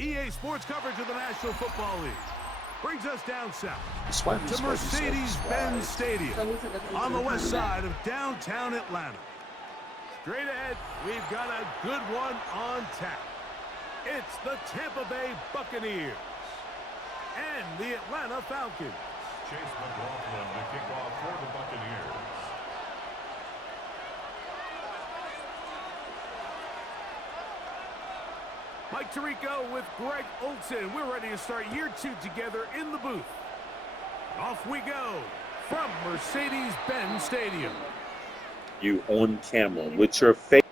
EA Sports coverage of the National Football League brings us down south to Mercedes-Benz Stadium on the west side of downtown Atlanta. Straight ahead, we've got a good one on tap. It's the Tampa Bay Buccaneers and the Atlanta Falcons. Chase McLaughlin to kick off for the Buccaneers. Mike Tirico with Greg Olson. We're ready to start year 2 together in the booth. Off we go from Mercedes-Benz Stadium. You on camera with your face.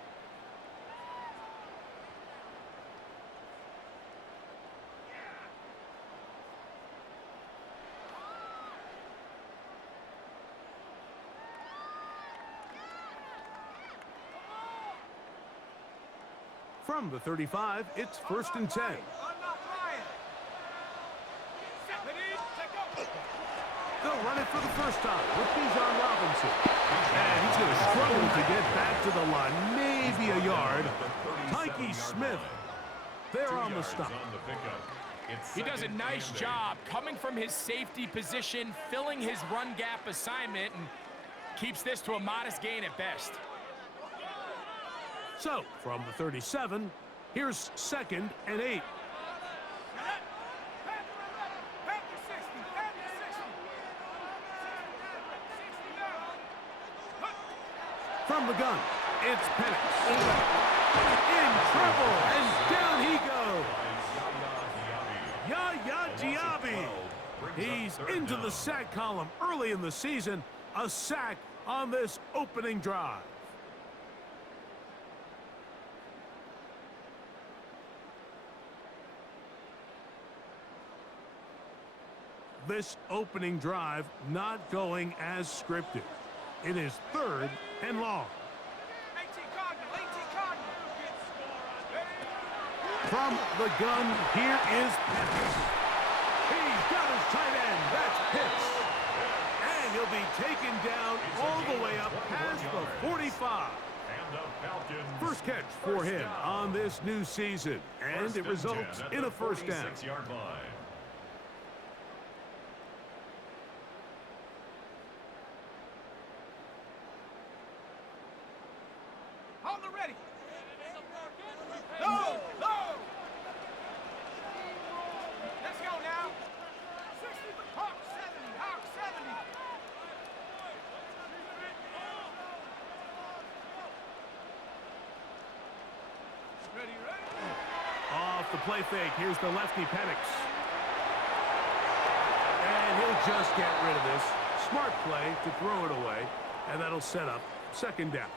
From the 35, it's 1st and 10. They'll run it for the first time with Bijan Robinson. And he's going to struggle to get back to the line, maybe a yard. Tyke Smith there on the stop. He does a nice job coming from his safety position, filling his run gap assignment, and keeps this to a modest gain at best. So, from the 37, here's 2nd and 8. From the gun, it's Penix. In trouble, and down he goes. Yaya Diaby. He's into the sack column early in the season. A sack on this opening drive. This opening drive not going as scripted. It is 3rd and long. From the gun, here is Pitts. He's got his tight end. That's Pitts. And he'll be taken down all the way up past the 45. First catch for him on this new season. And it results in a first down. Off the play fake, here's the lefty Penix. And he'll just get rid of this. Smart play to throw it away, and that'll set up 2nd down.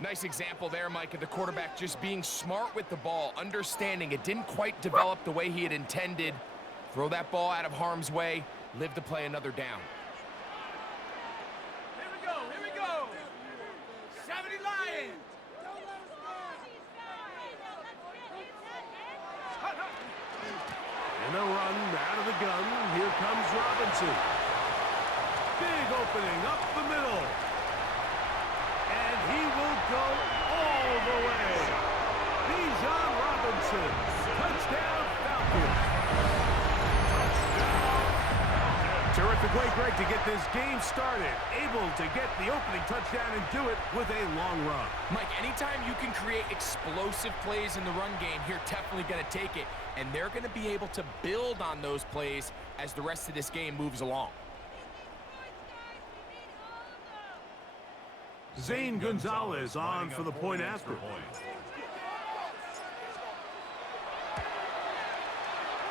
Nice example there, Mike, of the quarterback just being smart with the ball, understanding it didn't quite develop the way he had intended. Throw that ball out of harm's way, live to play another down. Here we go. 70 Lions. And a run out of the gun. Here comes Robinson. Big opening up the middle. And he will go all the way. Bijan Robinson. Touchdown Falcons. Terrific way, Greg, to get this game started. Able to get the opening touchdown and do it with a long run. Mike, anytime you can create explosive plays in the run game, you're definitely going to take it. And they're going to be able to build on those plays as the rest of this game moves along. Zane Gonzalez on for the point after.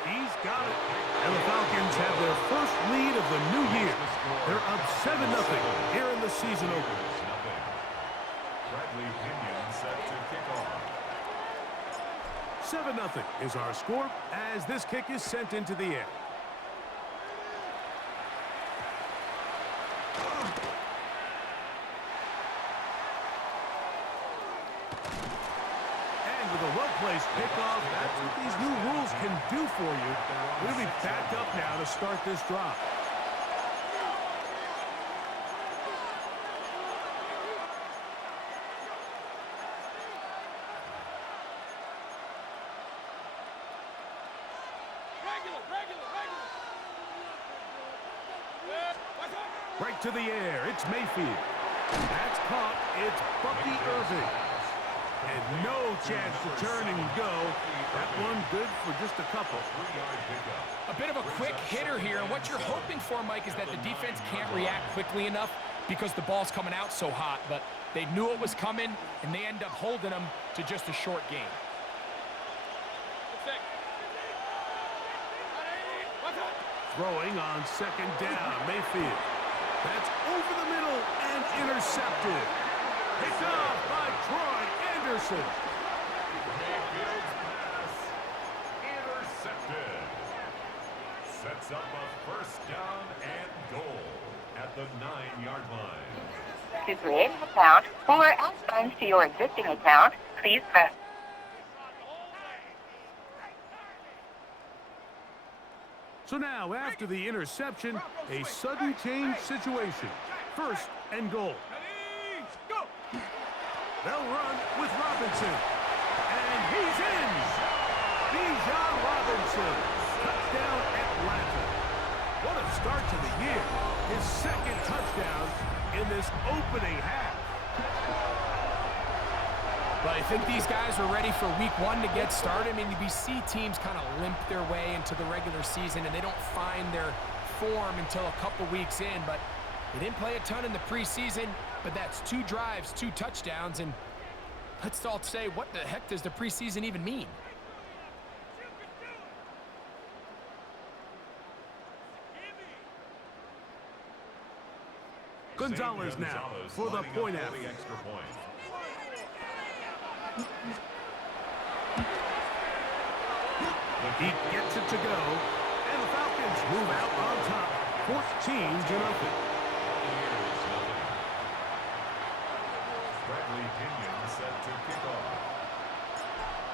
He's got it. And the Falcons have their first lead of the new year. They're up 7-0 here in the season opener. Bradley Pinion set to kick off. 7-0 is our score as this kick is sent into the air. And with a well-placed kickoff, that's what these new rules can do for you. We'll be backed up now to start this drive. Right to the air. It's Mayfield. That's caught. It's Bucky Irving. And no chance to turn and go. That one good for just a couple. A bit of a quick hitter here. And what you're hoping for, Mike, is that the defense can't react quickly enough because the ball's coming out so hot. But they knew it was coming, and they end up holding them to just a short game. Throwing on second down, Mayfield. That's over the middle and intercepted. Picked off by Troy Anderson. Mayfield's pass intercepted. Sets up a first down and goal at the 9-yard line. To create an account or add funds to your existing account, please press. So now, after the interception, a sudden change situation. First and goal. They'll run with Robinson. And he's in. Bijan Robinson. Touchdown Atlanta. What a start to the year. His second touchdown in this opening half. But I think these guys are ready for week one to get started. I mean, we see teams kind of limp their way into the regular season, and they don't find their form until a couple weeks in. But they didn't play a ton in the preseason, but that's 2 drives, 2 touchdowns. And let's all say, what the heck does the preseason even mean? Gonzalez now for the point after. He gets it to go, and the Falcons move out on top, 14-0. Bradley Pinion set to kick off.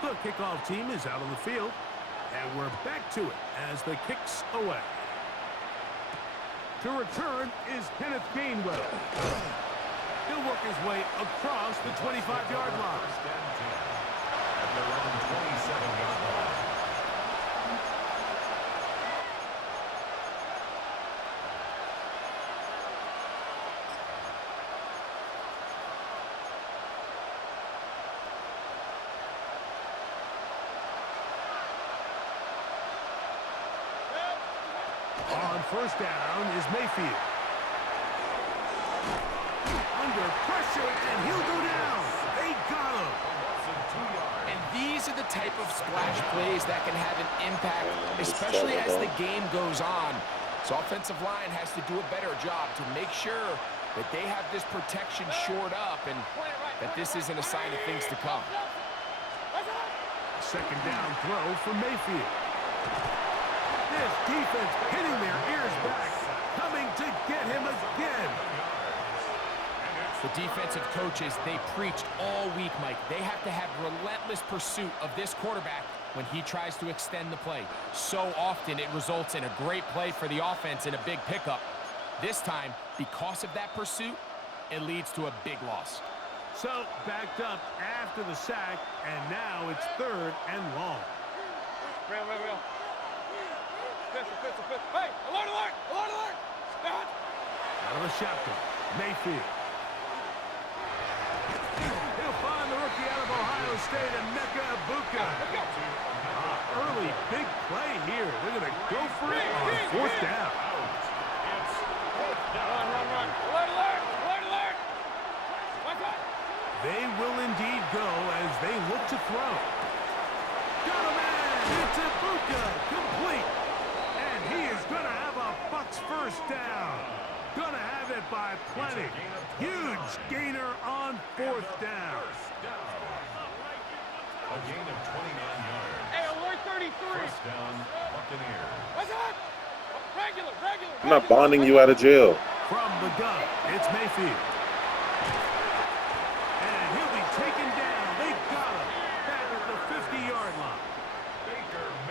The kickoff team is out on the field, and we're back to it as the kick's away. To return is Kenneth Gainwell. He'll work his way across the 25-yard line. First and 10 at their own 27-yard line. On first down is Mayfield. Under pressure, and he'll go down. They got him. And these are the type of splash plays that can have an impact, especially as the game goes on. So offensive line has to do a better job to make sure that they have this protection shored up and that this isn't a sign of things to come. Second down throw for Mayfield. This defense hitting their ears back, coming to get him again. The defensive coaches, they preached all week, Mike. They have to have relentless pursuit of this quarterback when he tries to extend the play. So often it results in a great play for the offense and a big pickup. This time, because of that pursuit, it leads to a big loss. So backed up after the sack, and now it's third and long. Real. Hey, alert! Stand! Out of the shotgun, Mayfield. He'll find the rookie out of Ohio State, Emeka Egbuka. Early big play here. They're going to go for it on fourth down. Run. Alert! What's up? They will indeed go as they look to throw. Got a man! It's Egbuka, complete. And he is going to have a Bucs first down. Going to have it by plenty. Huge gainer on fourth down. A gain of 29 yards. Hey, alert 33. First down, Buccaneers. What's up? Regular. I'm not bonding you out of jail. From the gun, it's Mayfield. And he'll be taken down. They got him back at the 50-yard line.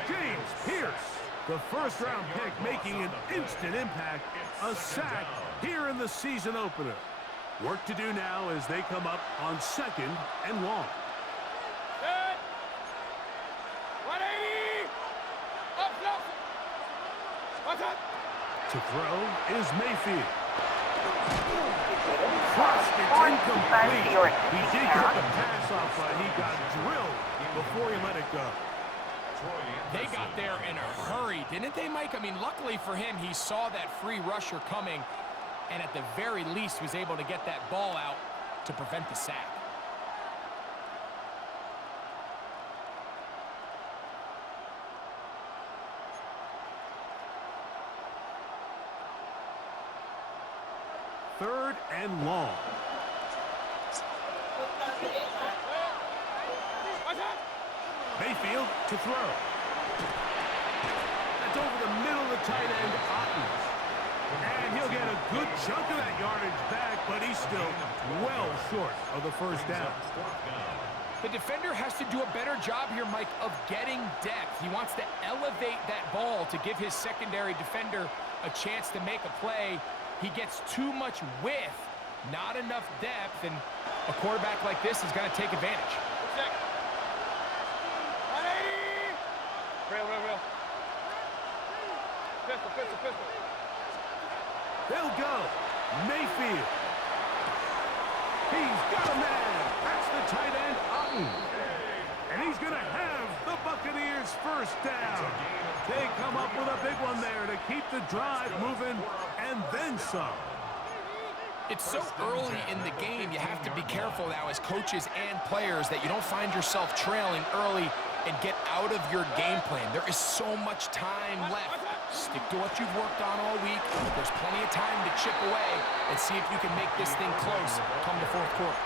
James Pierce, the first-round pick, making an instant impact. A sack here in the season opener. Work to do now as they come up on second and long. Set. 180. Up. What's up? To throw is Mayfield. Crushed, it's incomplete. He did get the pass off, but he got drilled before he let it go. They got there in a hurry, didn't they, Mike? I mean, luckily for him, he saw that free rusher coming, and at the very least was able to get that ball out to prevent the sack. Third and long. Mayfield to throw. That's over the middle of the tight end, Otten. And he'll get a good chunk of that yardage back, but he's still well short of the first down. The defender has to do a better job here, Mike, of getting depth. He wants to elevate that ball to give his secondary defender a chance to make a play. He gets too much width, not enough depth, and a quarterback like this is going to take advantage. Real. Pistol. They'll go. Mayfield. He's got a man. That's the tight end, Otten. And he's going to have the Buccaneers first down. They come up with a big one there to keep the drive moving and then some. It's so early in the game, you have to be careful now as coaches and players that you don't find yourself trailing early and get out of your game plan. There is so much time left. Stick to what you've worked on all week. There's plenty of time to chip away and see if you can make this thing close come the fourth quarter.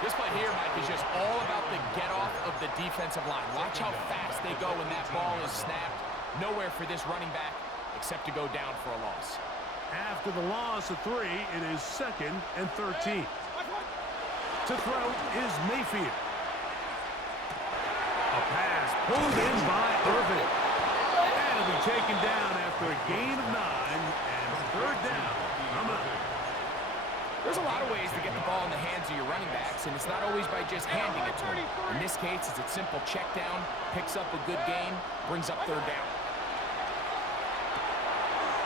This play here, Mike, is just all about the get-off of the defensive line. Watch how fast they go when that ball is snapped. Nowhere for this running back except to go down for a loss. After the loss of 3, it is 2nd and 13. To throw is Mayfield. A pass pulled in by Irvin. And it'll be taken down after a gain of 9 and third down. There's a lot of ways to get the ball in the hands of your running backs, and it's not always by just handing it to them. In this case, it's a simple check down, picks up a good gain, brings up third down.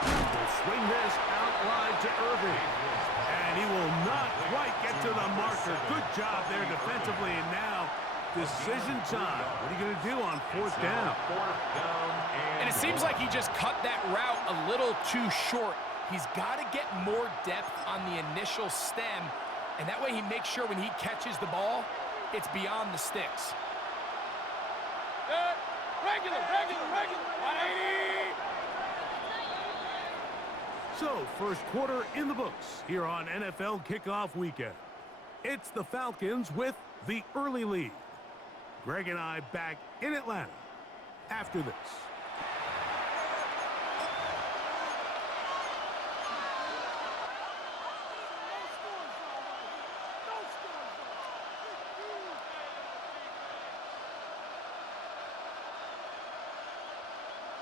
Will swing this out wide to Irvin. And he will not quite get to the marker. Good job there defensively, and now decision time. What are you going to do on fourth down? And it seems like he just cut that route a little too short. He's got to get more depth on the initial stem, and that way he makes sure when he catches the ball, it's beyond the sticks. Regular. 180. So, first quarter in the books here on NFL Kickoff Weekend. It's the Falcons with the early lead. Greg and I back in Atlanta after this.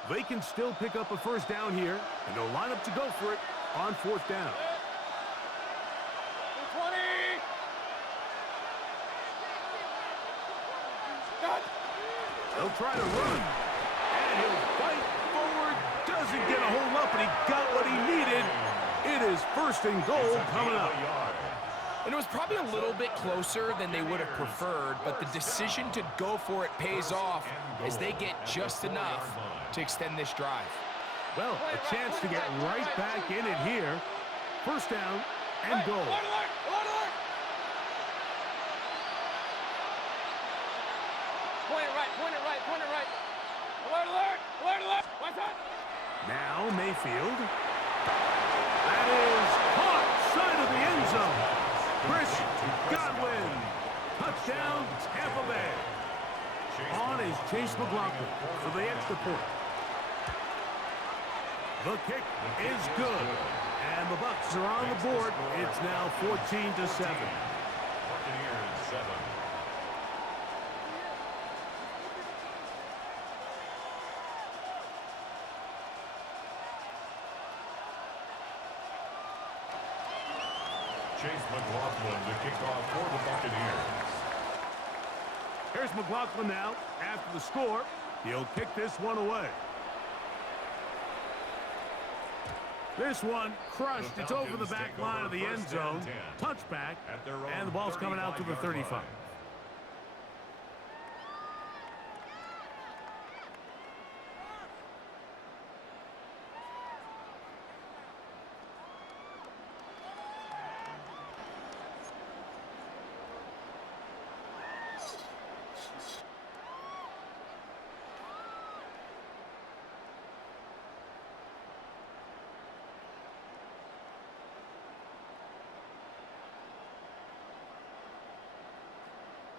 They can still pick up a first down here, and they'll line up to go for it on fourth down. 20. They'll try to run, and he'll fight forward. Doesn't get a hold up, and he got what he needed. It is first and goal coming up. And it was probably a little bit closer than they would have preferred, but the decision to go for it pays off as they get just enough to extend this drive. Well, a chance to get right back in it here. First down and goal. Point it right. Alert. What's up? Now Mayfield. That is caught side of the end zone. Chris Godwin. Touchdown, Tampa Bay. On is Chase McLaughlin for the extra point. The kick is good. And the Bucs are on the board. It's now 14-7. Buccaneers 7. Chase McLaughlin to kick off for the Buccaneers. Here's McLaughlin now. After the score, he'll kick this one away. This one crushed. It's over the back line of the end zone. Touchback. And the ball's coming out to the 35.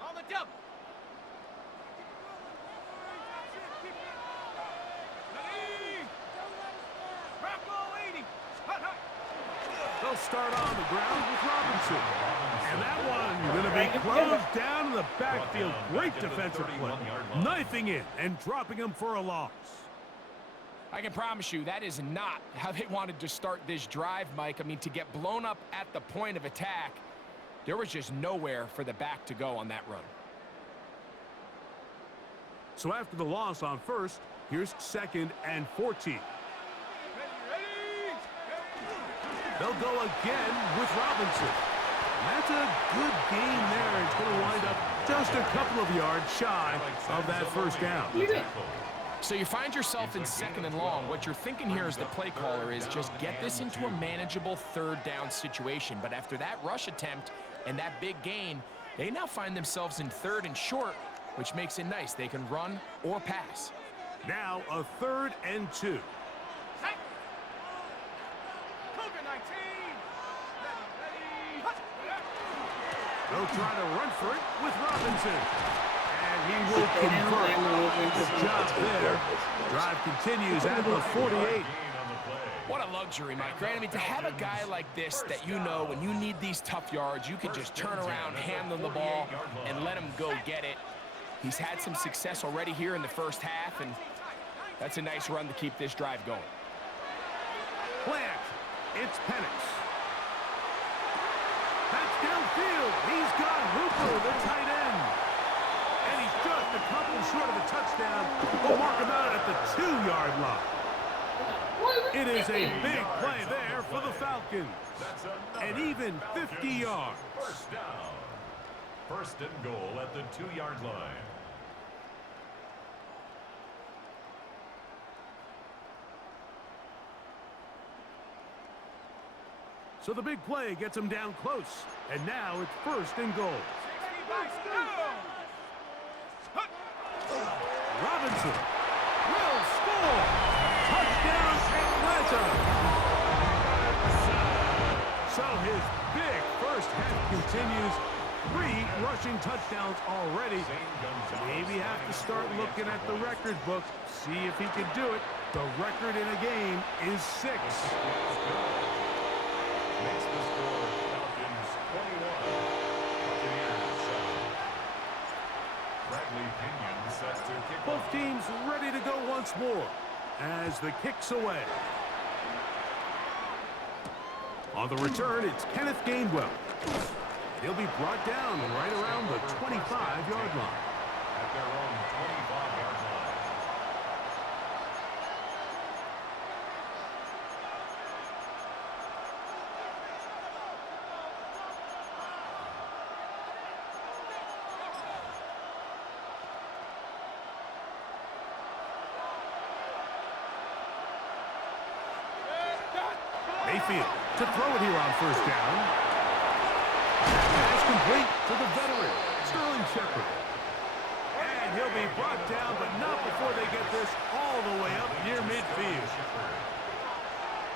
On the double. Ready. Rocco 80. Hut, hut. They'll start on the ground with Robinson. And that one going to be closed down in the backfield. Great defensive play. Knifing in and dropping him for a loss. I can promise you that is not how they wanted to start this drive, Mike. I mean, to get blown up at the point of attack, there was just nowhere for the back to go on that run. So after the loss on first, here's 2nd and 14. They'll go again with Robinson. That's a good game there. It's going to wind up just a couple of yards shy of that first down. So you find yourself in 2nd and long. What you're thinking here as the play caller is just get this into a manageable 3rd down situation. But after that rush attempt and that big gain, they now find themselves in 3rd and short, which makes it nice. They can run or pass. Now a 3rd and 2. They'll try to run for it with Robinson. And he will convert. Good job there. Drive continues at the 48. What a luxury, Mike. Grant, I mean, to have a guy like this that you know when you need these tough yards, you can just turn around, hand them the ball, and let him go get it. He's had some success already here in the first half, and that's a nice run to keep this drive going. Play action. It's Penix. That's downfield. He's got Hooper, the tight end. And he's just a couple short of a touchdown. We'll mark him out at the 2-yard line. It is a big play there for the Falcons. And even 50 yards. First down. 1st and goal at the 2-yard line. So the big play gets him down close. And now it's 1st and goal. Robinson will score. Touchdown, Atlanta. So his big first half continues. 3 rushing touchdowns already. Maybe have to start looking at the record book. See if he can do it. The record in a game is 6. Makes the score Falcons 21. Buccaneers 7. Bradley Pinion set to kick off. Both teams ready to go once more as the kick's away. On the return, it's Kenneth Gainwell. He'll be brought down right around the 25-yard line. At their own 25-yard line. Mayfield to throw it here on 1st down. Pass complete to the veteran, Sterling Shepard. And he'll be brought down, but not before they get this all the way up near midfield.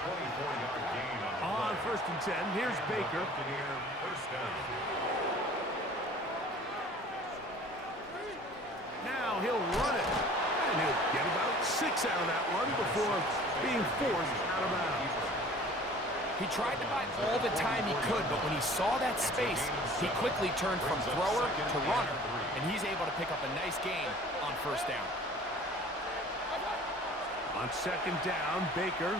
24-yard gain On 1st and 10, here's Baker. Buccaneer 1st down. Now he'll run it. And he'll get about 6 out of that one before being forced out of bounds. He tried to buy all the time he could, but when he saw that space, he quickly turned from thrower to runner, and he's able to pick up a nice gain on 1st down. On 2nd down, Baker.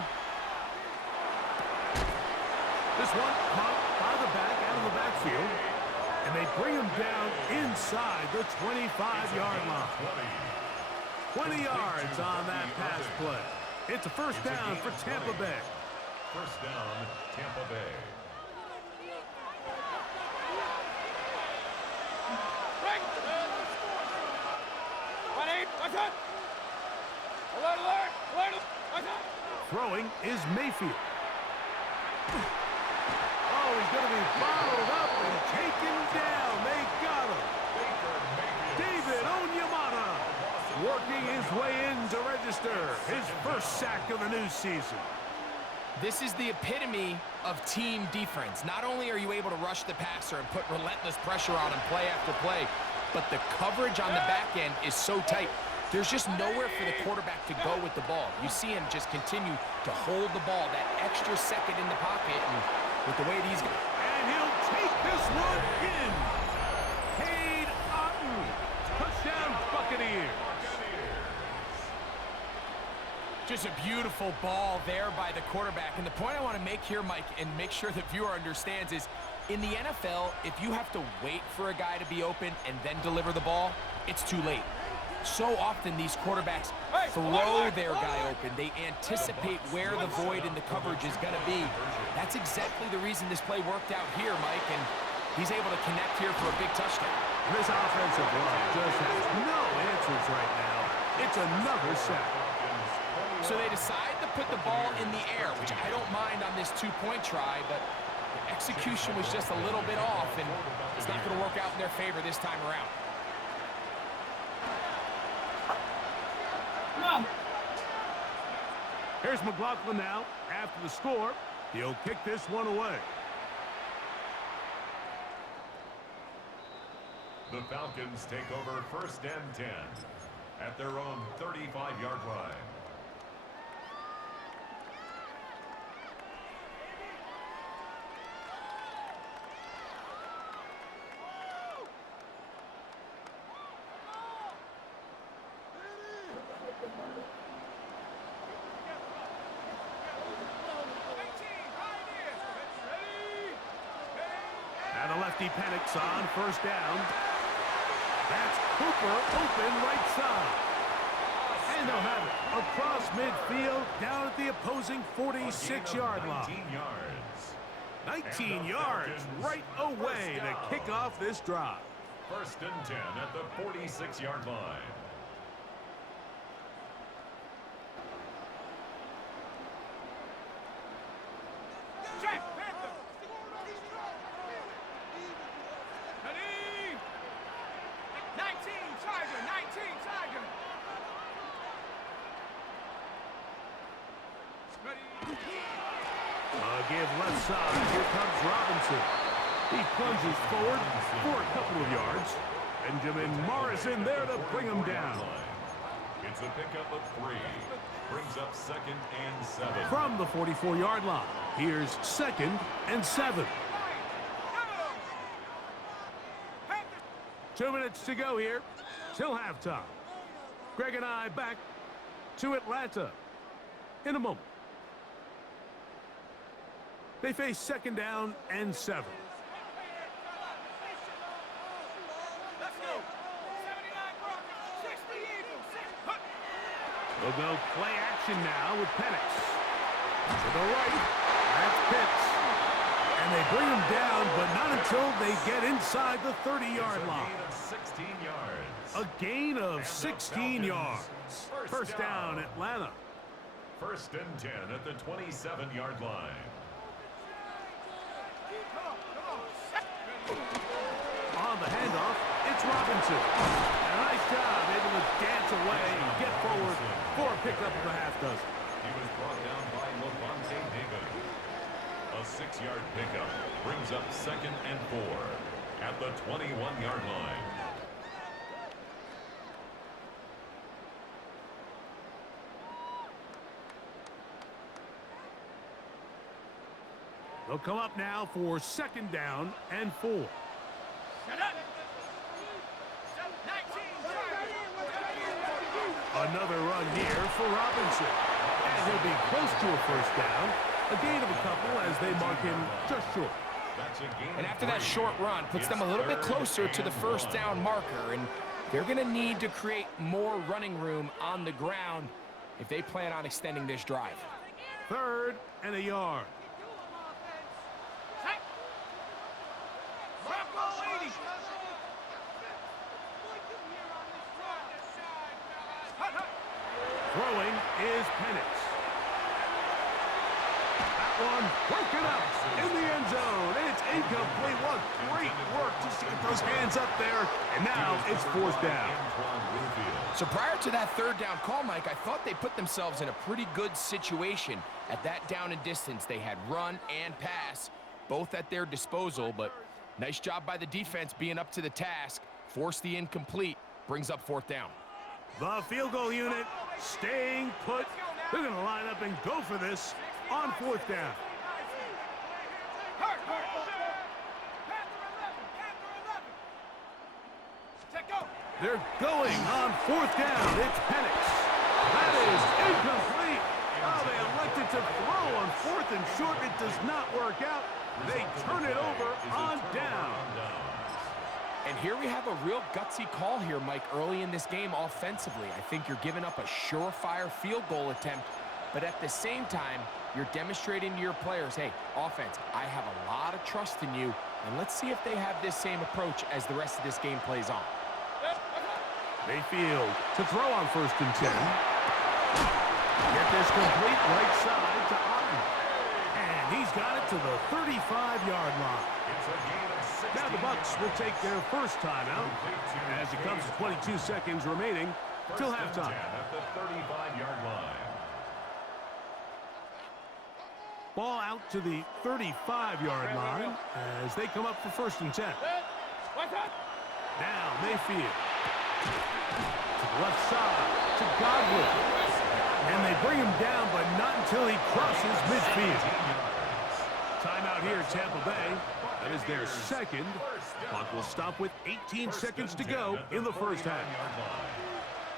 This one caught by the back out of the backfield, and they bring him down inside the 25-yard line. 20 yards on that pass play. It's a 1st down for Tampa Bay. First down, Tampa Bay. Throwing is Mayfield. Oh, he's going to be bottled up and taken down. They got him. David Onyemata working his way in to register his first sack of the new season. This is the epitome of team defense. Not only are you able to rush the passer and put relentless pressure on him play after play, but the coverage on the back end is so tight. There's just nowhere for the quarterback to go with the ball. You see him just continue to hold the ball that extra second in the pocket, and with the way these guys... And he'll take this one in. Cade Otton. Touchdown, Buccaneers. Just a beautiful ball there by the quarterback. And the point I want to make here, Mike, and make sure the viewer understands is, in the NFL, if you have to wait for a guy to be open and then deliver the ball, it's too late. So often these quarterbacks throw their guy open. They anticipate where the void in the coverage is going to be. That's exactly the reason this play worked out here, Mike, and he's able to connect here for a big touchdown. This offensive line just has no answers right now. It's another sack. So they decide to put the ball in the air, which I don't mind on this two-point try, but the execution was just a little bit off, and it's not going to work out in their favor this time around. Here's McLaughlin now. After the score, he'll kick this one away. The Falcons take over first and 10 at their own 35-yard line. Now the lefty panics on first down. That's Cooper open right side. And they'll have it across midfield down at the opposing 46-yard line. 19 yards right away to kick off this drive. First and 10 at the 46-yard line. Give left side. Here comes Robinson. He plunges forward for a couple of yards. Benjamin Morrison there to bring him down. It's a pickup of 3. Brings up second and 7. From the 44-yard line, here's second and 7. 2 minutes to go here till halftime. Greg and I back to Atlanta in a moment. They face second down and 7. Let's go. 79 Broncos, 60 Eagles. They'll go play action now with Penix. To the right, that's Pitts. And they bring him down, but not until they get inside the 30-yard line. A gain of 16 yards. First down, Atlanta. First and 10 at the 27-yard line. On the handoff, it's Robinson. And a nice job, able to dance away and get forward for a pickup of a half dozen. He was brought down by Levante David. A 6-yard pickup brings up second and 4 at the 21-yard line. They'll come up now for second down and 4. Another run here for Robinson. And he'll be close to a first down. A gain of a couple as they mark him just short. And after that short run, puts them a little bit closer to the first down marker. And they're going to need to create more running room on the ground if they plan on extending this drive. 3rd and a yard. Throwing is Penix. That one broken up in the end zone. It's incomplete. What great work just to get those hands up there. And now it's 4th down. So prior to that 3rd down call, Mike, I thought they put themselves in a pretty good situation. At that down and distance, they had run and pass, both at their disposal. But nice job by the defense being up to the task. Force the incomplete. Brings up 4th down. The field goal unit staying put. They're going to line up and go for this on 4th down. They're going on 4th down. It's Penix. That is incomplete. Oh, they elected to throw on 4th and short. It does not work out. They turn it over on down. And here we have a real gutsy call here, Mike, early in this game offensively. I think you're giving up a surefire field goal attempt, but at the same time, you're demonstrating to your players, hey, offense, I have a lot of trust in you, and let's see if they have this same approach as the rest of this game plays on. Mayfield to throw on 1st and 10. Get this complete right side to Otten. And he's got it to the 35-yard line. Now the Bucs will take their first timeout as it comes to 22 seconds remaining till halftime. At the 35-yard line. Ball out to the 35-yard line as they come up for 1st and 10. Now Mayfield to the left side to Godwin. And they bring him down, but not until he crosses midfield. Timeout here, Tampa Bay. That is their 2nd. Clock will stop with 18 seconds to go in the 1st half.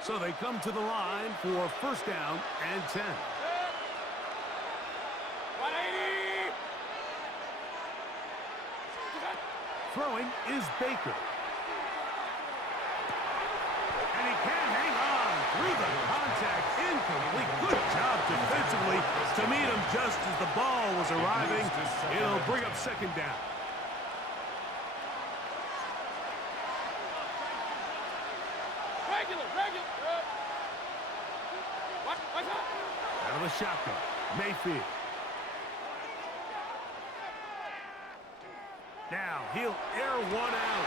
So they come to the line for 1st down and 10. Throwing is Baker. And he can't hang on through the contact. Incomplete. Good job defensively to meet him just as the ball was arriving. It'll bring up 2nd down. Out of the shotgun, Mayfield. Now he'll air one out.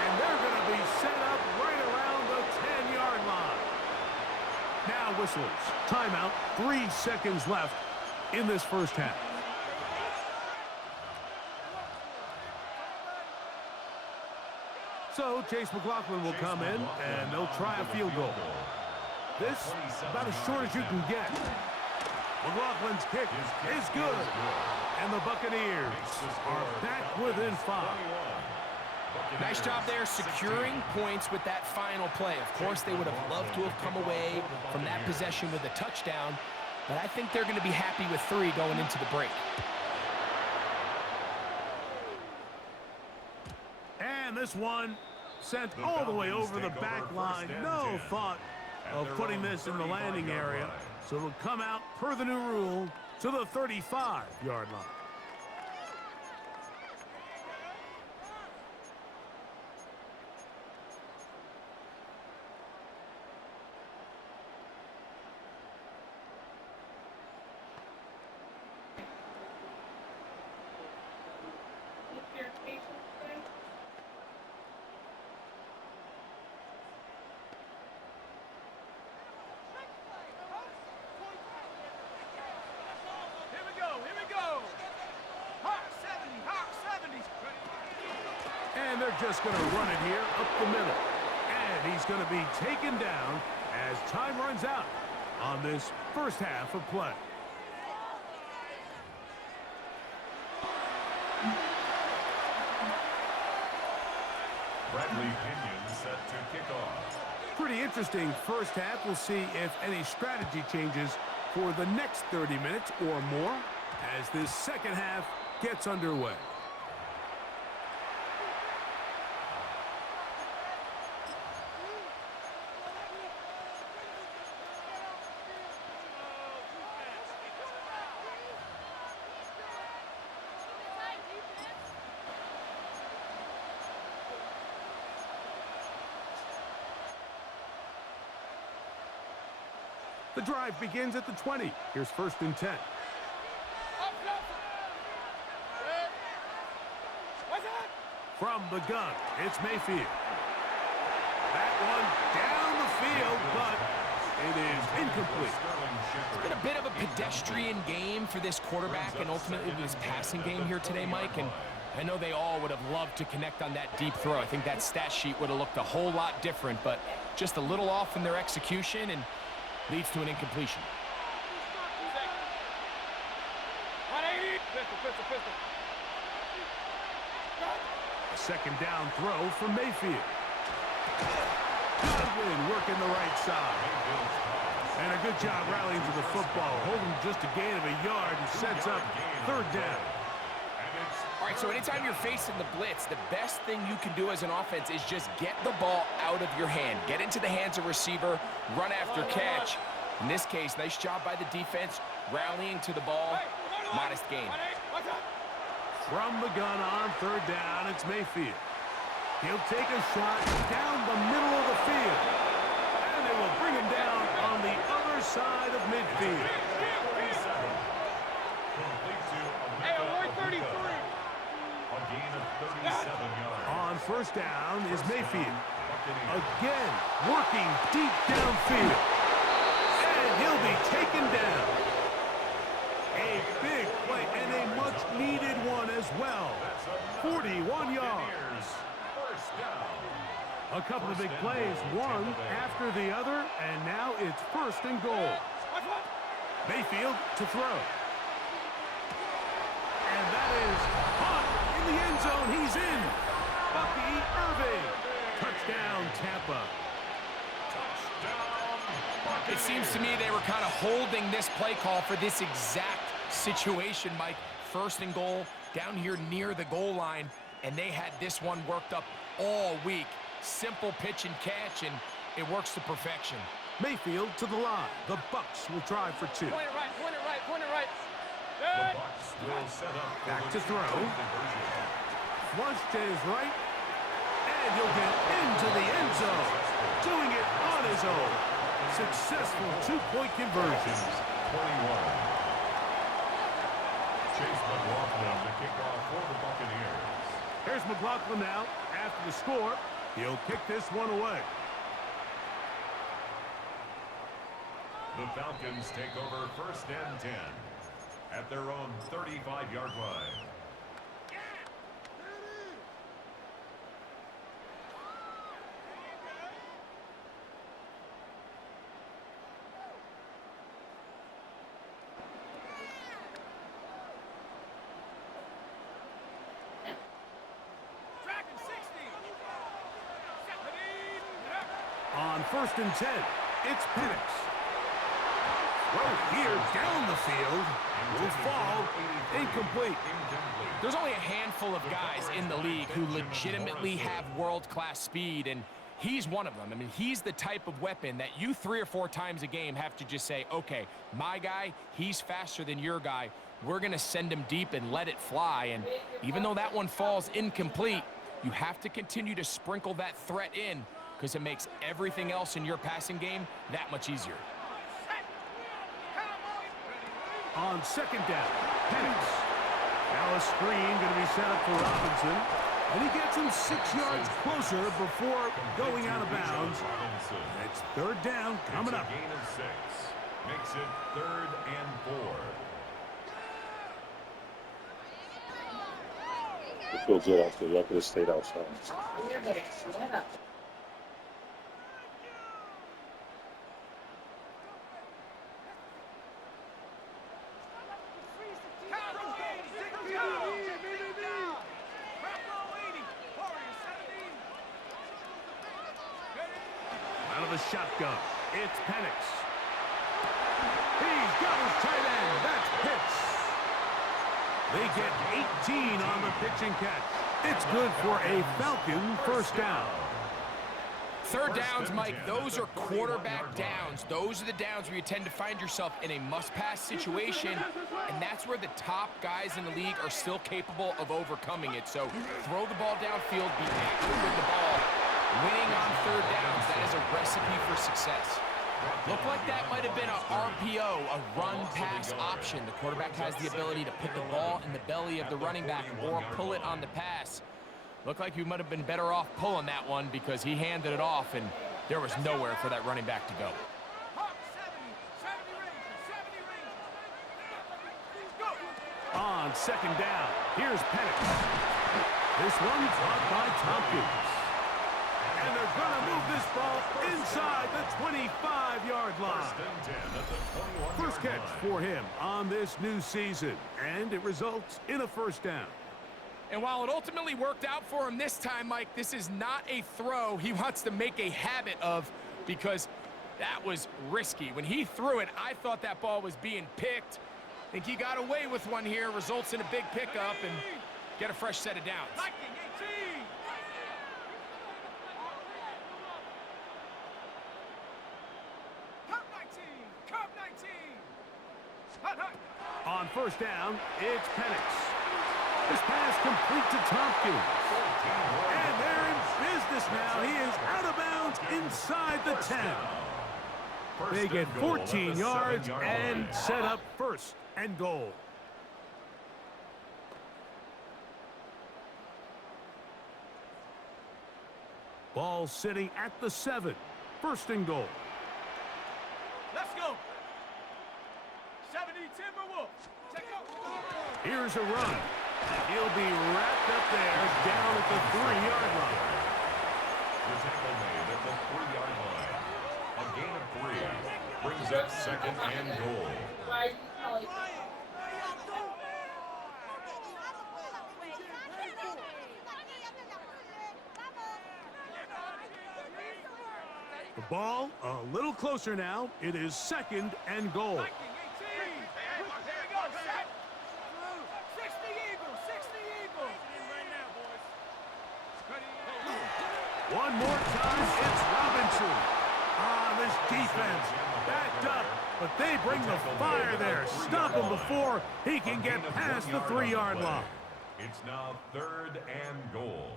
And they're going to be set up right around the 10-yard line. Now whistles. Timeout. 3 seconds left in this 1st half. So Chase McLaughlin will come in, and they'll try a field goal. This about as short as you can get. McLaughlin's kick is good. And the Buccaneers are back within 5. Nice job there securing points with that final play. Of course, they would have loved to have come away from that possession with a touchdown, but I think they're going to be happy with 3 going into the break. And this one sent all the way over the back line. No thought of putting this in the landing area. So it'll come out per the new rule to the 35-yard line. And they're just going to run it here up the middle. And he's going to be taken down as time runs out on this 1st half of play. Bradley Pinion set to kick off. Pretty interesting 1st half. We'll see if any strategy changes for the next 30 minutes or more as this 2nd half gets underway. The drive begins at the 20. Here's 1st and 10. From the gun, it's Mayfield. That one down the field, but it is incomplete. It's been a bit of a pedestrian game for this quarterback and ultimately this passing game here today, Mike. And I know they all would have loved to connect on that deep throw. I think that stat sheet would have looked a whole lot different, but just a little off in their execution and leads to an incompletion. 180. Pistol. A 2nd down throw from Mayfield. Godwin working the right side. And a good job rallying to the football, holding just a gain of a yard and sets up 3rd down. All right, so anytime you're facing the blitz, the best thing you can do as an offense is just get the ball out of your hand. Get into the hands of receiver, run after catch. In this case, nice job by the defense, rallying to the ball. Modest gain. From the gun on 3rd down, it's Mayfield. He'll take a shot down the middle of the field. And they will bring him down on the other side of midfield. On 1st down is Mayfield. Again, working deep downfield. And he'll be taken down. A big play and a much-needed one as well. 41 yards. A couple of big plays, one after the other, and now it's 1st and goal. Mayfield to throw. And that is caught in the end zone. He's in. Bucky Irving. Touchdown, Tampa. It seems to me they were kind of holding this play call for this exact situation, Mike. 1st and goal, down here near the goal line, and they had this one worked up all week. Simple pitch and catch, and it works to perfection. Mayfield to the line. The Bucs will try for 2. Point it right. Back to throw. Flush to his right. And he'll get into the end zone. Doing it on his own. Successful 2-point conversion. 21. Chase McLaughlin to kick off for the Buccaneers. Here's McLaughlin now. After the score, he'll kick this one away. The Falcons take over 1st and 10 at their own 35-yard line. On 1st and 10, it's Penix. Throw here down the field. Will fall. Incomplete. There's only a handful of guys in the league who legitimately have world-class speed, and he's one of them. I mean, he's the type of weapon that you 3 or 4 times a game have to just say, okay, my guy, he's faster than your guy. We're going to send him deep and let it fly. And even though that one falls incomplete, you have to continue to sprinkle that threat in because it makes everything else in your passing game that much easier. On 2nd down, Penix. Now a screen going to be set up for Robinson. And he gets him 6 yards closer before going out of bounds. It's 3rd down coming up. Gain of 6. Makes it 3rd and 4. It feels good after y'all could have stayed outside. Out of the shotgun, it's Penix. He's got his tight end. That's Pitts. They get 18 on the pitch and catch. It's good for a Falcon 1st down. 3rd downs, Mike, those are quarterback downs. Those are the downs where you tend to find yourself in a must-pass situation, and that's where the top guys in the league are still capable of overcoming it. So throw the ball downfield, be active with the ball. Winning on 3rd downs, that is a recipe for success. Looked like that might have been a RPO, a run-pass option. The quarterback has the ability to put the ball in the belly of the running back or pull it on the pass. Looked like he might have been better off pulling that one because he handed it off, and there was nowhere for that running back to go. On second down, here's Penix. This one caught by Tompkins. And they're going to move this ball inside the 25-yard line. First catch for him on this new season, and it results in a first down. And while it ultimately worked out for him this time, Mike, this is not a throw he wants to make a habit of because that was risky. When he threw it, I thought that ball was being picked. I think he got away with one here, results in a big pickup, and get a fresh set of downs. On first down, it's Penix. This pass complete to Tompkins. And they're in business now. He is out of bounds inside the 10. They get 14 yards and set up first and goal. Ball sitting at the 7. First and goal. Let's go. 70 Timberwolves. Check out. Here's a run. He'll be wrapped up there down at the 3-yard line. The tackle made at the 3-yard line. A gain of 3 brings up second and goal. The ball a little closer now. It is second and goal. One more time, it's Robinson. This defense backed up, but they bring the fire there. Stop him before he can get past the 3-yard line. It's now third and goal.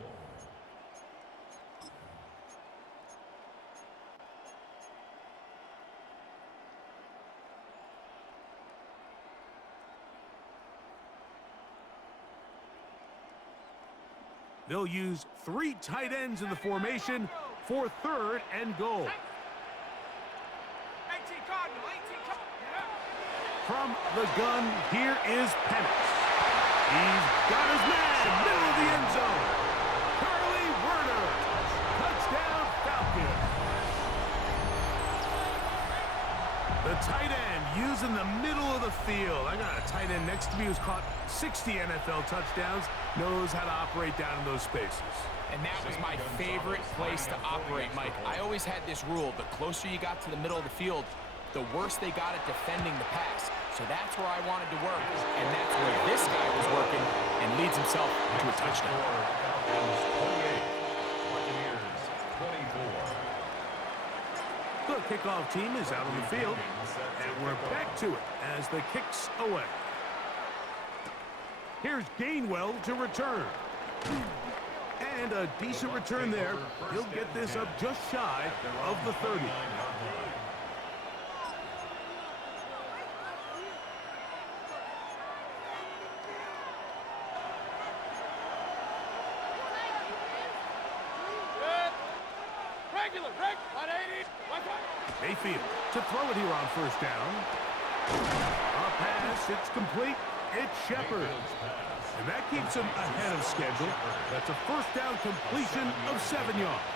They'll use 3 tight ends in the formation for third and goal. From the gun, here is Penix. He's got his man, middle of the end zone. Curly Werner, touchdown Falcons. The tight end using the middle of the field. I got a tight end next to me who's caught 60 NFL touchdowns, knows how to operate down in those spaces. And that was my favorite place to operate, Mike. I always had this rule, the closer you got to the middle of the field, the worse they got at defending the pass. So that's where I wanted to work, and that's where this guy was working and leads himself to a touchdown. The kickoff team is out on the field, and we're back to it as the kick's away. Here's Gainwell to return. And a decent return there. He'll get this up just shy of the 30. Mayfield to throw it here on first down. A pass, it's complete. It's Shepard. And that keeps him ahead of schedule. That's a first down completion of 7 yards.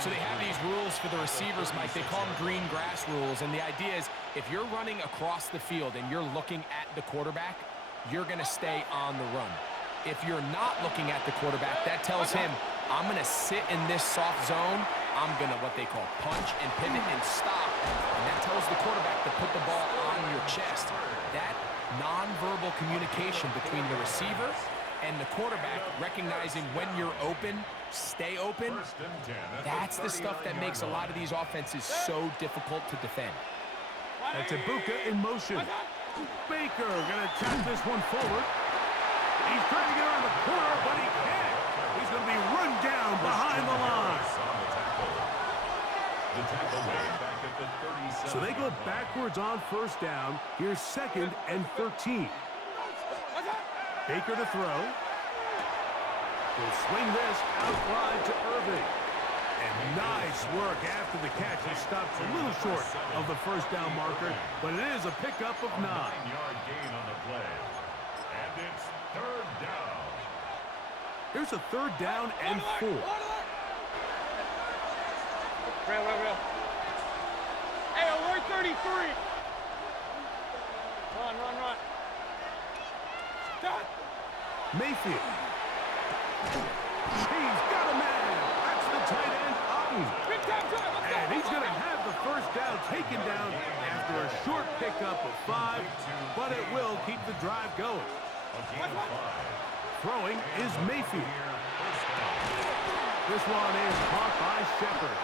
So they have these rules for the receivers, Mike. They call them green grass rules. And the idea is if you're running across the field and you're looking at the quarterback, you're going to stay on the run. If you're not looking at the quarterback, that tells him, I'm going to sit in this soft zone. I'm going to what they call punch and pivot and stop. And that tells the quarterback to put the ball on your chest. That nonverbal communication between the receiver and the quarterback, recognizing when you're open, stay open, that's the stuff that makes a lot of these offenses so difficult to defend. That's Ibuka in motion. Baker going to tap this one forward. He's trying to get around the corner, but he can't. He's going to be run down behind the line. The tackle made back the 37. So they go backwards on first down. Here's 2nd and 13. Baker to throw. He'll swing this out wide to Irving. And nice work after the catch. He stops a little short of the first down marker, but it is a pickup of 9. 9-yard gain on the play. And it's 3rd down. Here's a 3rd down and 4. Real. Hey, we're 33. Run. Stop. Mayfield. He's got a man. That's the tight end, Otten. And he's going to have the first down taken down after a short pickup of 5, but it will keep the drive going. Throwing is Mayfield. This one is caught by Shepard.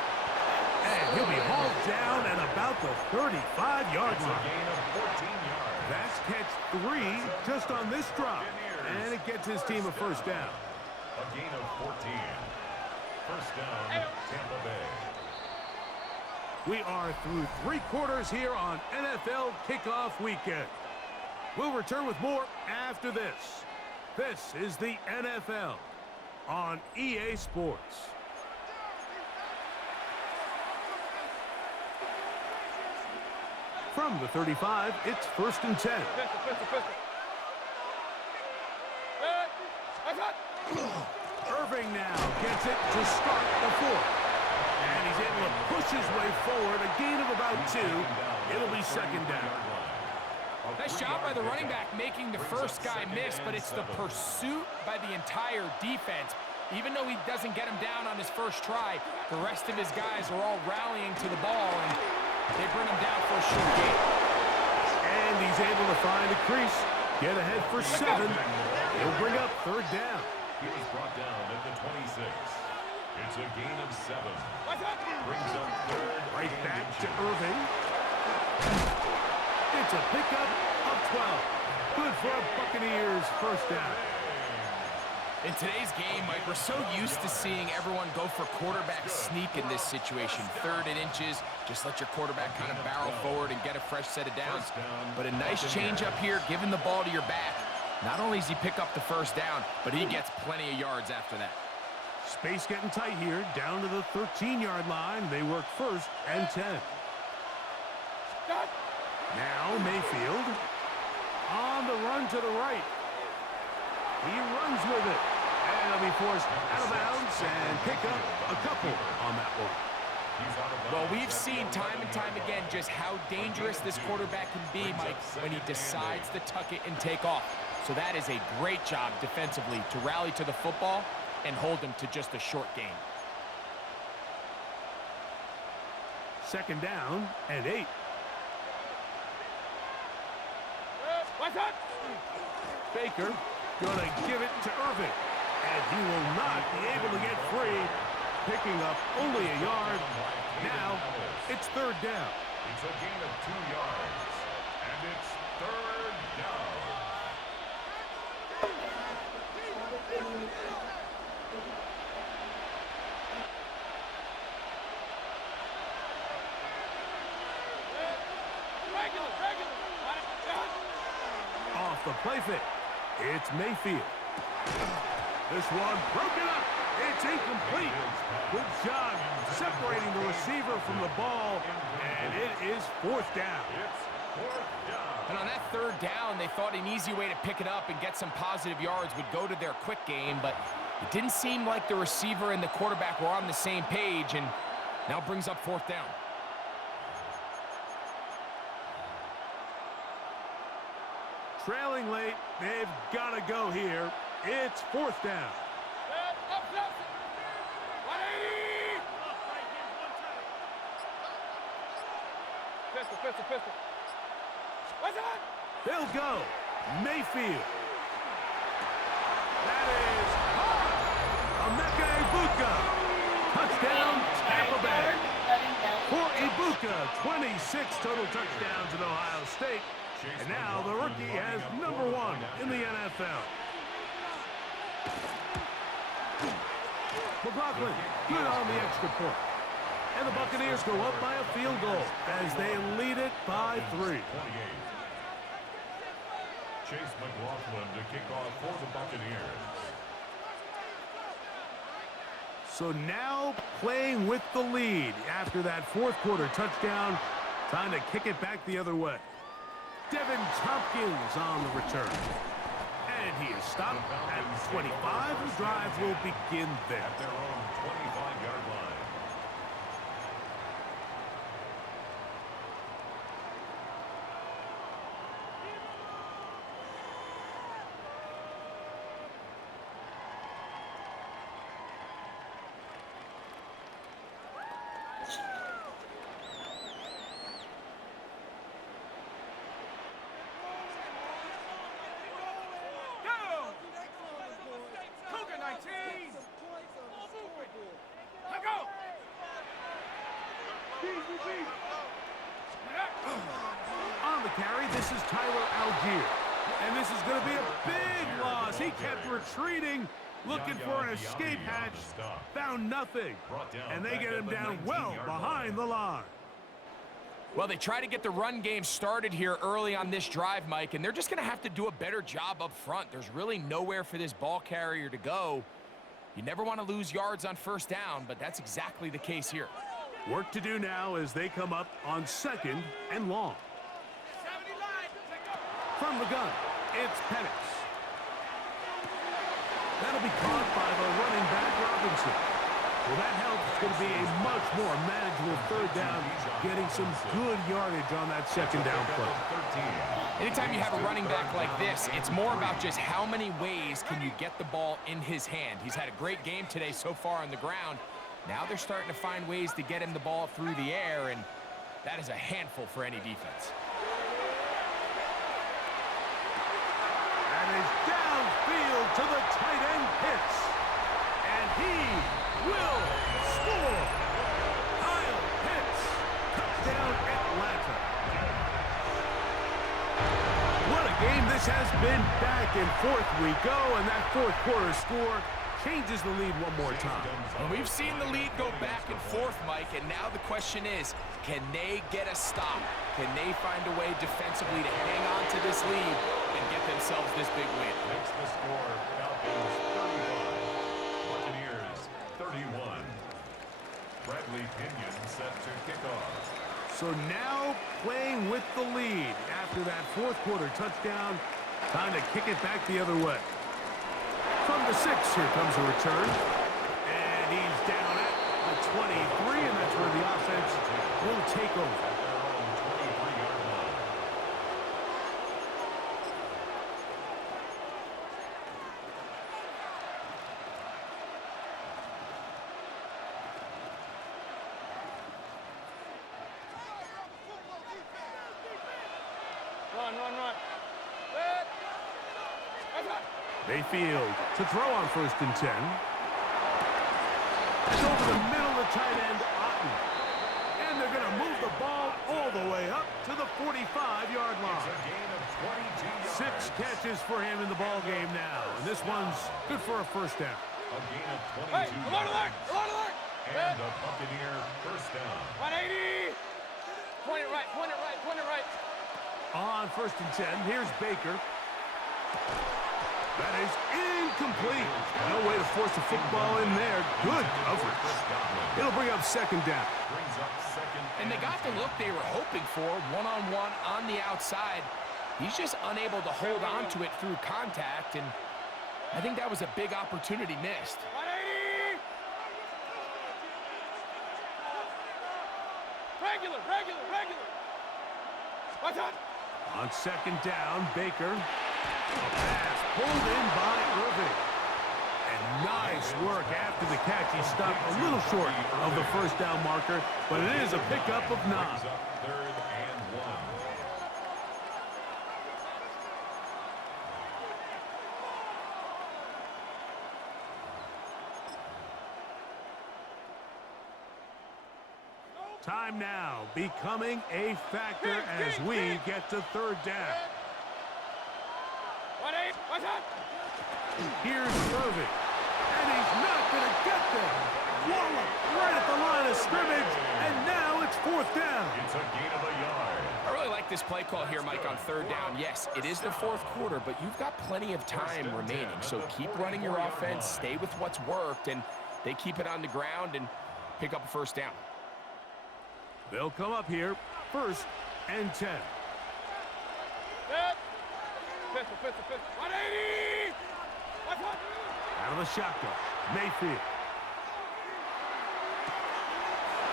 And he'll be hauled down at about the 35-yard line. That's catch 3 just on this drop. And it gets his team a first down. A gain of 14. First down, Tampa Bay. We are through 3 quarters here on NFL Kickoff Weekend. We'll return with more after this. This is the NFL on EA Sports. From the 35, it's 1st and 10. Irving now gets it to start the 4th. And he's able to push his way forward, a gain of about 2. It'll be 2nd down. Nice job by the running back making the first guy miss, but it's the pursuit by the entire defense. Even though he doesn't get him down on his first try, the rest of his guys are all rallying to the ball, and they bring him down for a short gain. And he's able to find a crease, get ahead for 7. He'll bring up 3rd down. He was brought down at the 26. It's a gain of 7. Brings up 3rd. Right back to Irving. It's a pickup of 12. Good for a Buccaneers first down. In today's game, Mike, we're so used to seeing everyone go for quarterback sneak in this situation. 3rd and inches, just let your quarterback kind of barrel forward and get a fresh set of downs. But a nice change up here, giving the ball to your back. Not only does he pick up the first down, but he gets plenty of yards after that. Space getting tight here, down to the 13-yard line. They work 1st and 10. Now Mayfield on the run to the right. He runs with it. And he'll be forced out of bounds and pick up a couple on that one. Well, we've seen time and time again just how dangerous this quarterback can be, Mike, when he decides to tuck it and take off. So that is a great job defensively to rally to the football and hold him to just a short gain. 2nd down and 8. Baker gonna give it to Irving, and he will not be able to get free, picking up only a yard. Now it's 3rd down. It's a gain of 2 yards, and it's 3rd down. Off the play fake. It's Mayfield. This one broken up. It's incomplete. Good job separating the receiver from the ball, and it is 4th down. And on that 3rd down, they thought an easy way to pick it up and get some positive yards would go to their quick game, but it didn't seem like the receiver and the quarterback were on the same page, and now brings up 4th down. Trailing late, they've got to go here. It's 4th down. Pistol. They'll go. Mayfield. That is Emeka Egbuka. Touchdown, Tampa Bay. For Egbuka, 26 total touchdowns at Ohio State. And now the rookie has number 1 in the NFL. McLaughlin, good on the extra point. And the Buccaneers go up by a field goal as they lead it by 3. Chase McLaughlin to kick off for the Buccaneers. So now playing with the lead after that fourth quarter touchdown, trying to kick it back the other way. Devin Tompkins on the return. And he is stopped at 25. The drive will begin there. At their own 25-yard line. On the carry, this is Tyler Algier. And this is going to be a big loss. He kept retreating, looking for an escape hatch. Found nothing. And they get him down well behind the line. Well, they try to get the run game started here early on this drive, Mike, and they're just going to have to do a better job up front. There's really nowhere for this ball carrier to go. You never want to lose yards on first down, but that's exactly the case here. Work to do now as they come up on 2nd and long. From the gun, it's Penix. That'll be caught by the running back, Robinson. Well, that helps. It's going to be a much more manageable third down, getting some good yardage on that second down play. Anytime you have a running back like this, it's more about just how many ways can you get the ball in his hand. He's had a great game today so far on the ground. Now they're starting to find ways to get him the ball through the air, and that is a handful for any defense. That is downfield to the tight end Pitts. And he will score. Kyle Pitts, touchdown Atlanta. What a game this has been. Back and forth we go, and that fourth quarter score changes the lead one more time. And we've seen the lead go back and forth, Mike, and now the question is, can they get a stop? Can they find a way defensively to hang on to this lead and get themselves this big win? Makes the score Falcons 35, Buccaneers 31. Bradley Pinion set to kick off. So now playing with the lead after that fourth quarter touchdown, time to kick it back the other way. From the 6, here comes a return. And he's down at the 23, and that's where the offense will take over. At their own 23-yard line. Run. Mayfield to throw on 1st and 10. It's over the middle of the tight end, Otten. And they're going to move the ball all the way up to the 45-yard line. It's a gain of 22 yards. 6 catches for him in the ball game now. And this one's good for a first down. A gain of 22 Hey, alert! yards. And a Buccaneer first down. 180! Point it right. On 1st and 10, here's Baker. That is incomplete. No way to force the football in there. Good coverage. It'll bring up 2nd down. Brings up 2nd And they got the look they were hoping for, one-on-one on the outside. He's just unable to hold on to it through contact, and I think that was a big opportunity missed. 180! Regular. What's up? On 2nd down, Baker. A pass pulled in by Irving. And nice work after the catch. He stopped a little short of the first down marker, but it is a pickup of 9. brings up 3rd and 1. Time now becoming a factor as we get to 3rd down. 180! What's up? Here's Irving. And he's not going to get there. wallop right at the line of scrimmage, and now it's 4th down. It's a gain of a yard. I really like this play call here, Mike, on 3rd down. Yes, it is the 4th quarter, but you've got plenty of time remaining. So keep running your offense, stay with what's worked, and they keep it on the ground and pick up a 1st down. They'll come up here, 1st and 10. Pistol. 180! Out of the shotgun, Mayfield.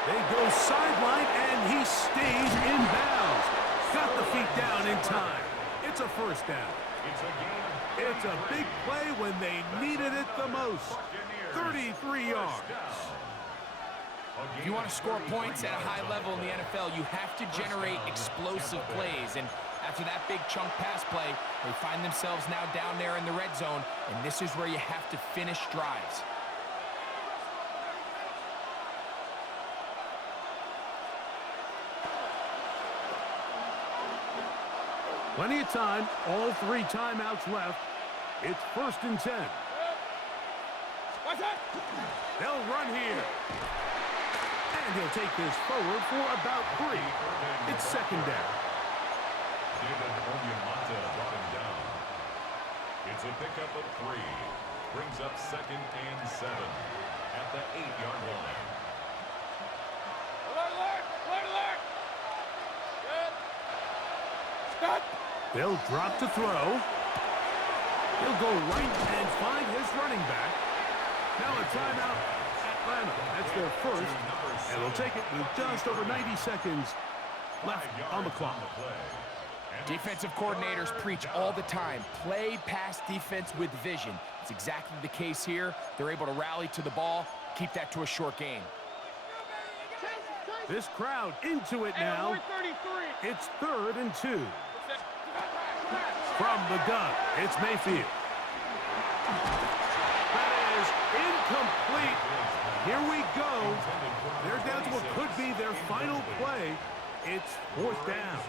They go sideline, and he stays in bounds. Got the feet down in time. It's a 1st down. It's a big play when they needed it the most. 33 yards. If you want to score points at a high level in the NFL, you have to generate explosive plays. And after that big chunk pass play, they find themselves now down there in the red zone, and this is where you have to finish drives. Plenty of time, all 3 timeouts left. It's 1st and 10. They'll run here. And he'll take this forward for about 3. It's 2nd down. David Onyemata brought him down. It's a pickup of 3. Brings up 2nd and 7 at the 8-yard line. Alert! Good. Stop! They'll drop to throw. He'll go right and find his running back. Now a timeout, Atlanta. That's their 1st, and they'll take it with just over 90 seconds left on the clock. Defensive coordinators preach all the time, play pass defense with vision. It's exactly the case here. They're able to rally to the ball, keep that to a short game. This crowd into it now. It's 3rd and 2. From the gun, it's Mayfield. That is incomplete. Here we go. They're down to what could be their final play. It's 4th down.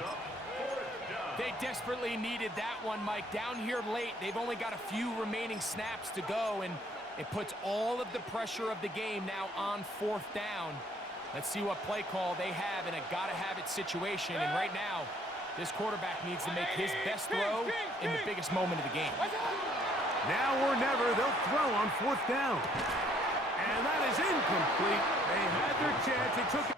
They desperately needed that one, Mike. Down here late, they've only got a few remaining snaps to go, and it puts all of the pressure of the game now on 4th down. Let's see what play call they have in a gotta-have-it situation, and right now, this quarterback needs to make his best throw in the biggest moment of the game. Now or never, they'll throw on 4th down. And that is incomplete. They had their chance. It took...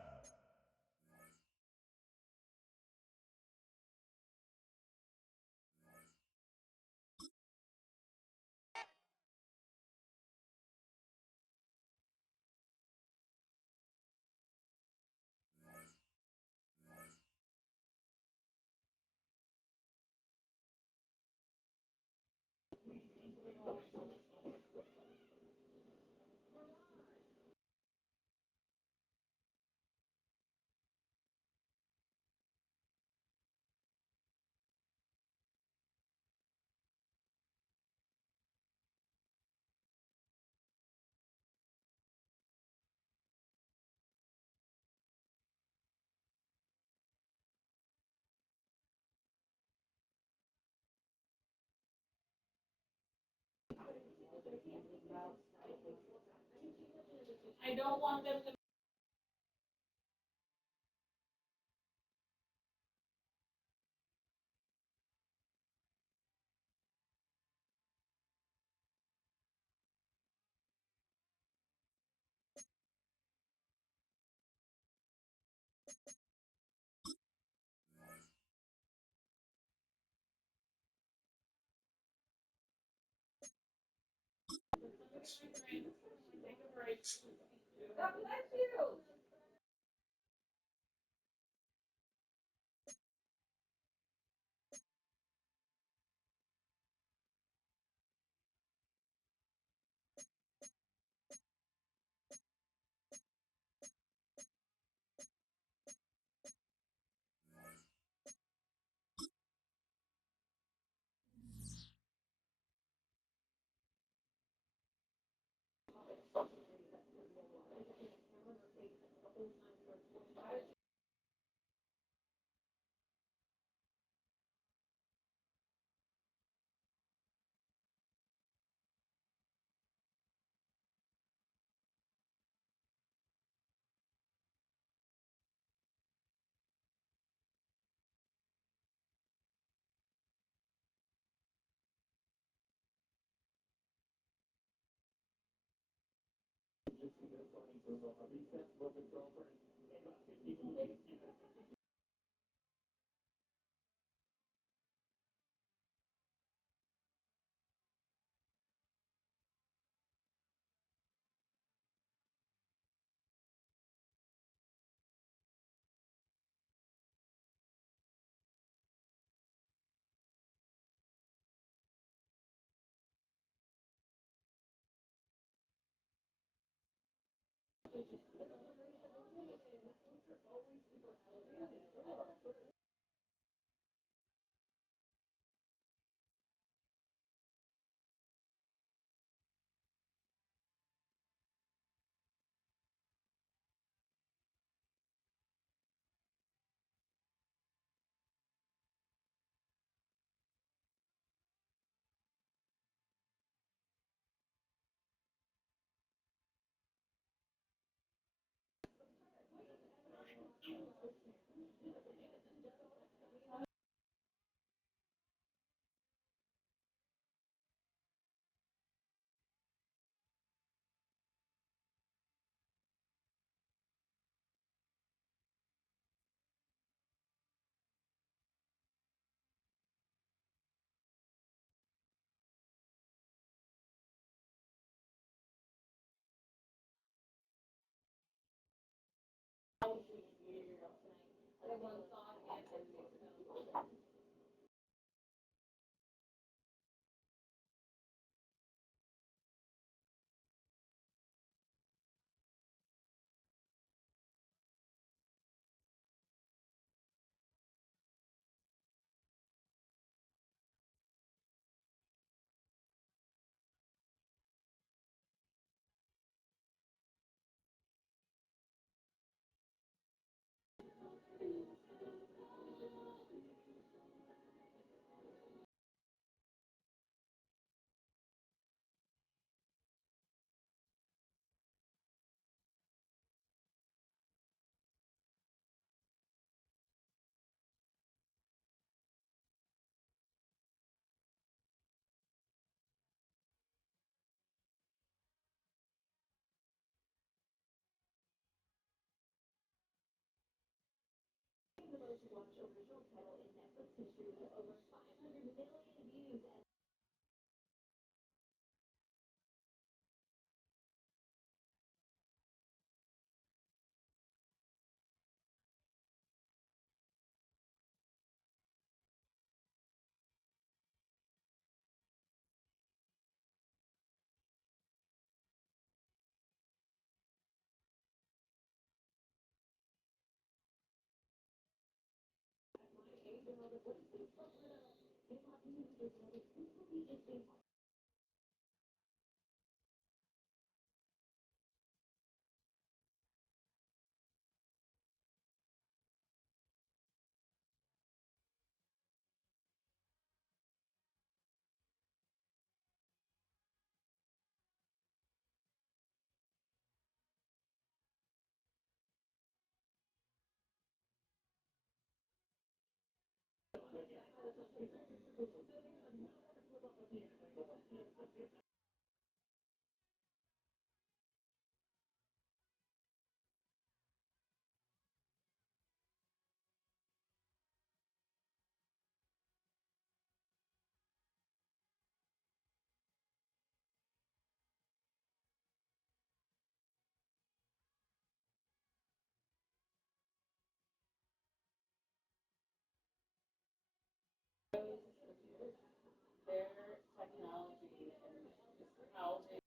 I don't want them to. Take a break. God bless you. Their technology and just how they